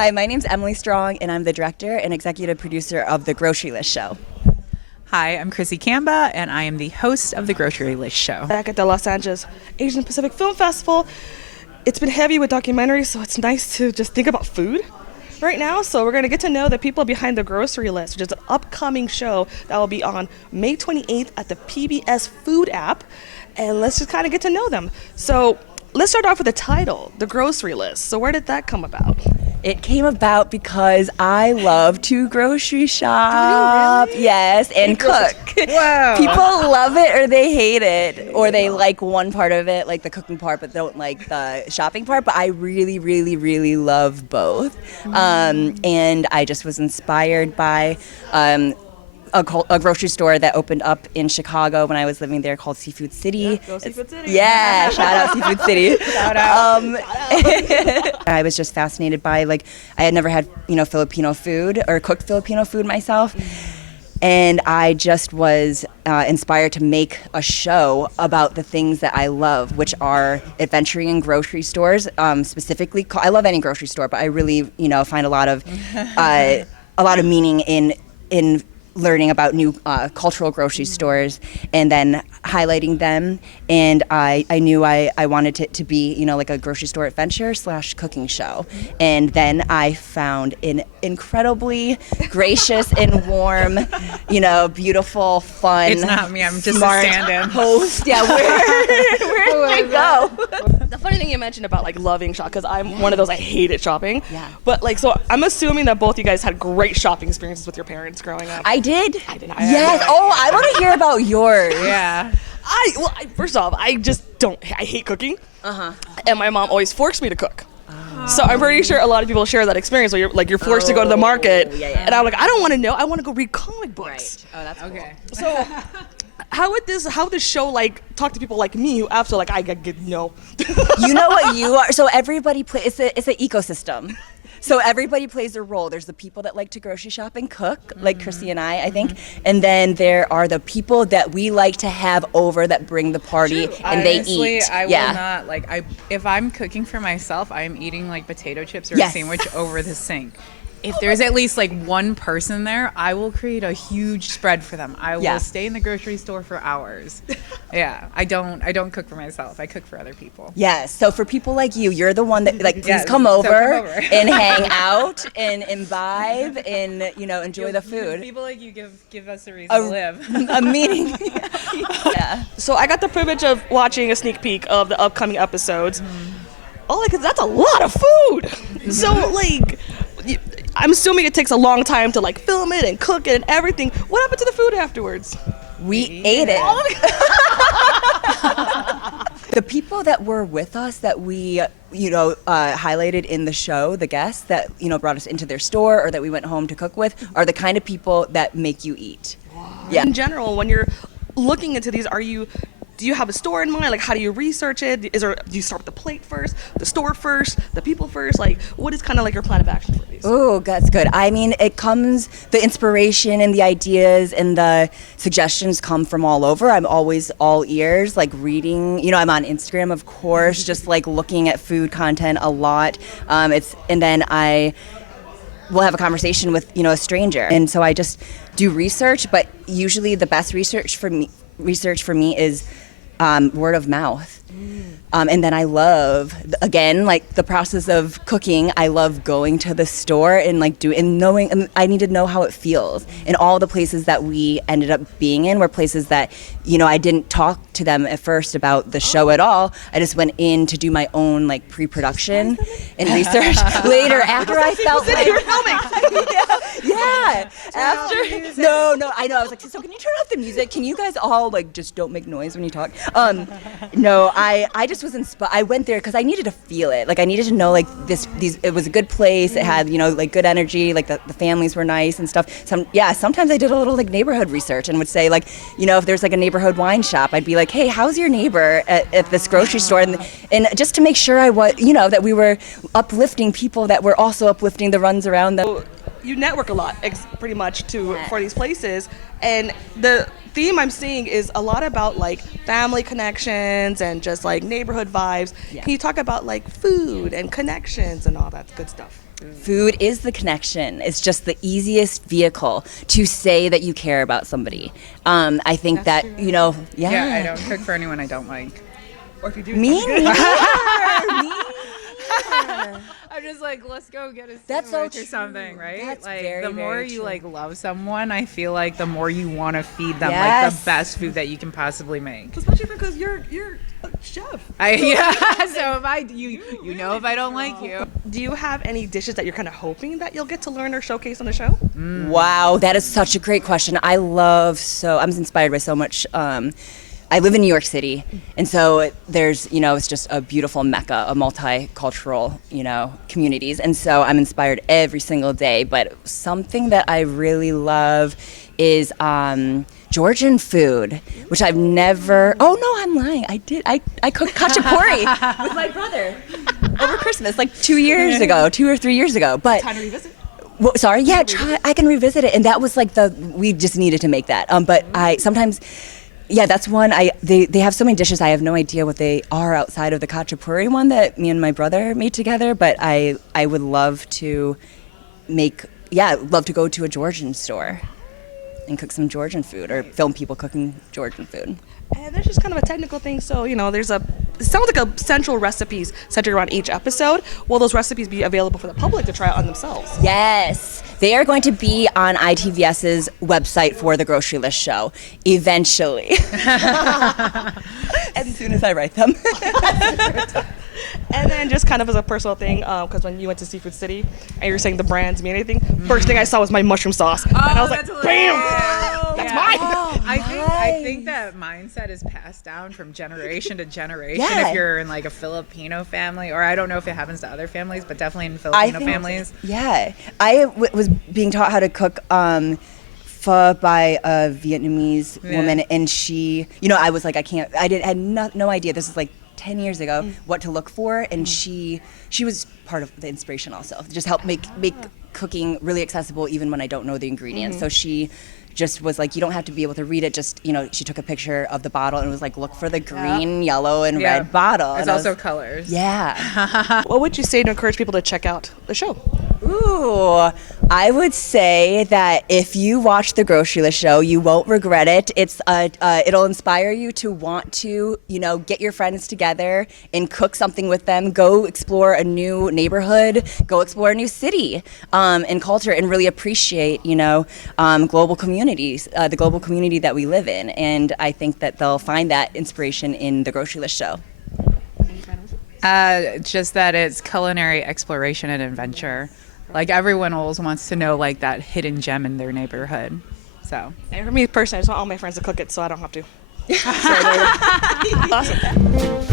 Hi, my name's Emily Strong, and I'm the director and executive producer of The Grocery List Show. Hi, I'm Chrissy Camba, and I am the host of The Grocery List Show. Back at the Los Angeles Asian Pacific Film Festival, it's been heavy with documentaries, so it's nice to just think about food right now. So we're going to get to know the people behind The Grocery List, which is an upcoming show that will be on May 28th at the PBS Food app. And let's just kind of get to know them. So let's start off with the title, The Grocery List. So where did that come about? It came about because I love to grocery shop. Do you really? Yes, and cook. Wow. People love it or they hate it, or they like one part of it, like the cooking part, but don't like the shopping part. But I really, really, really love both. And I just was inspired by a grocery store that opened up in Chicago when I was living there called Seafood City. Yeah, go Seafood City. Yeah, shout out Seafood City. Shout out. I was just fascinated by, like, I had never had, Filipino food or cooked Filipino food myself. And I just was inspired to make a show about the things that I love, which are adventuring in grocery stores. Specifically, I love any grocery store, but I really, find a lot of meaning in learning about new cultural grocery stores and then highlighting them. And I knew I wanted it to be, like a grocery store adventure / cooking show. And then I found an incredibly gracious and warm, beautiful, fun. It's not me, I'm just smart a stand-in. host. Yeah, where did I go? The funny thing you mentioned about like loving shop, because I'm one of those, I hated shopping. Yeah. But like, so I'm assuming that both you guys had great shopping experiences with your parents growing up. I did. I did not. Yes. Oh, I want to hear about yours. Yeah. First off, I just don't. I hate cooking. And my mom always forced me to cook. So I'm pretty sure a lot of people share that experience where you're forced to go to the market, and I'm like, I don't want to know. I want to go read comic books. Right. Oh, that's Okay. So how would this show talk to people like me who after I get no. You know what you are? So everybody plays. It's an ecosystem. So everybody plays their role. There's the people that like to grocery shop and cook, like Chrissy and I think. And then there are the people that we like to have over that bring the party and Honestly, they eat. I will not, if I'm cooking for myself, I'm eating potato chips or Yes. a sandwich over the sink. If there's at least one person there, I will create a huge spread for them. I will stay in the grocery store for hours. Yeah, I don't cook for myself. I cook for other people. Yes. So for people like you, you're the one that please Yes, come so over, come over. and hang out and imbibe and enjoy the food. People like you give us a reason to live. A meening. Yeah. So I got the privilege of watching a sneak peek of the upcoming episodes. Because that's a lot of food. So I'm assuming it takes a long time to film it and cook it and everything. What happened to the food afterwards? We ate it. The people that were with us that we, highlighted in the show, the guests that, brought us into their store or that we went home to cook with, are the kind of people that make you eat. Yeah. In general, when you're looking into these, do you have a store in mind? How do you research it? Do you start with the plate first, the store first, the people first? What is kind of your plan of action for these? Oh, that's good. I mean, the inspiration and the ideas and the suggestions come from all over. I'm always all ears, reading. I'm on Instagram, of course, just looking at food content a lot. And then I will have a conversation with, a stranger. And so I just do research, but usually the best research for me is word of mouth. And then I love, again, the process of cooking. I love going to the store and knowing, and I need to know how it feels. And all the places that we ended up being in were places that, I didn't talk to them at first about the show at all. I just went in to do my own pre-production and research later after I felt like you were filming. Yeah. After no, I know. I was like, so can you turn off the music? Can you guys all just don't make noise when you talk? No, I just was inspired. I went there because I needed to feel it. I needed to know these. It was a good place. It had good energy. The families were nice and stuff. Sometimes I did a little neighborhood research and would say if there's a neighborhood wine shop, I'd be like, hey, how's your neighbor at this grocery store? And just to make sure that we were uplifting people that were also uplifting the runs around them. you network a lot, pretty much, for these places. And the theme I'm seeing is a lot about like family connections and just like neighborhood vibes. Yeah. Can you talk about like food and connections and all that good stuff? Food is the connection. It's just the easiest vehicle to say that you care about somebody. I think That's that, true. you know, Yeah, I don't cook for anyone I don't like. Or if you do, Me neither. I'm just like, let's go get a sandwich That's so or true. something, right? That's like very, the more very you true. like love someone, I feel like the more you want to feed them like Yes. the best food that you can possibly make. especially because you're a chef. Yeah. So if you know if I don't like you. Do you have any dishes that you're kind of hoping that you'll get to learn or showcase on the show? Wow, that is such a great question. I'm inspired by so much. I live in New York City, and so there's, it's just a beautiful mecca of multicultural, communities. And so I'm inspired every single day. But something that I really love is Georgian food, which I've never. Oh no, I'm lying. I did. I cooked khachapuri with my brother over Christmas, like 2 or 3 years ago. But Time to revisit. well, sorry, yeah, I can revisit it, and that was like we just needed to make that. But I sometimes. Yeah, that's one. They have so many dishes. I have no idea what they are outside of the khachapuri one that me and my brother made together. But I would love to go to a Georgian store and cook some Georgian food or film people cooking Georgian food. And there's just kind of a technical thing. So, it sounds like a central recipes centered around each episode. Will those recipes be available for the public to try out on themselves? Yes, they are going to be on ITVS's website for the Grocery List show eventually. As soon as I write them. And then just kind of as a personal thing, because when you went to Seafood City and you were saying the brands mean anything, first thing I saw was my mushroom sauce. And I was like, bam! That's mine! I think that mindset is passed down from generation to generation. Yeah. If you're in like a Filipino family, or I don't know if it happens to other families, but definitely in Filipino families. Yeah. I was being taught how to cook pho by a Vietnamese woman, and she, I was like, had no idea. This is like 10 years ago, what to look for, and she was part of the inspiration also. Just helped make cooking really accessible even when I don't know the ingredients. So she just was like, you don't have to be able to read it, just, she took a picture of the bottle and was like, look for the green, yellow, and red bottle. There's and also colors. Yeah. What would you say to encourage people to check out the show? Ooh, I would say that if you watch the Grocery List show, you won't regret it. It'll inspire you to want to, get your friends together and cook something with them. Go explore a new neighborhood. Go explore a new city and culture, and really appreciate, global communities, the global community that we live in. And I think that they'll find that inspiration in the Grocery List show. Just that it's culinary exploration and adventure. Like everyone always wants to know like that hidden gem in their neighborhood. So. And for me personally, I just want all my friends to cook it so I don't have to. So, awesome.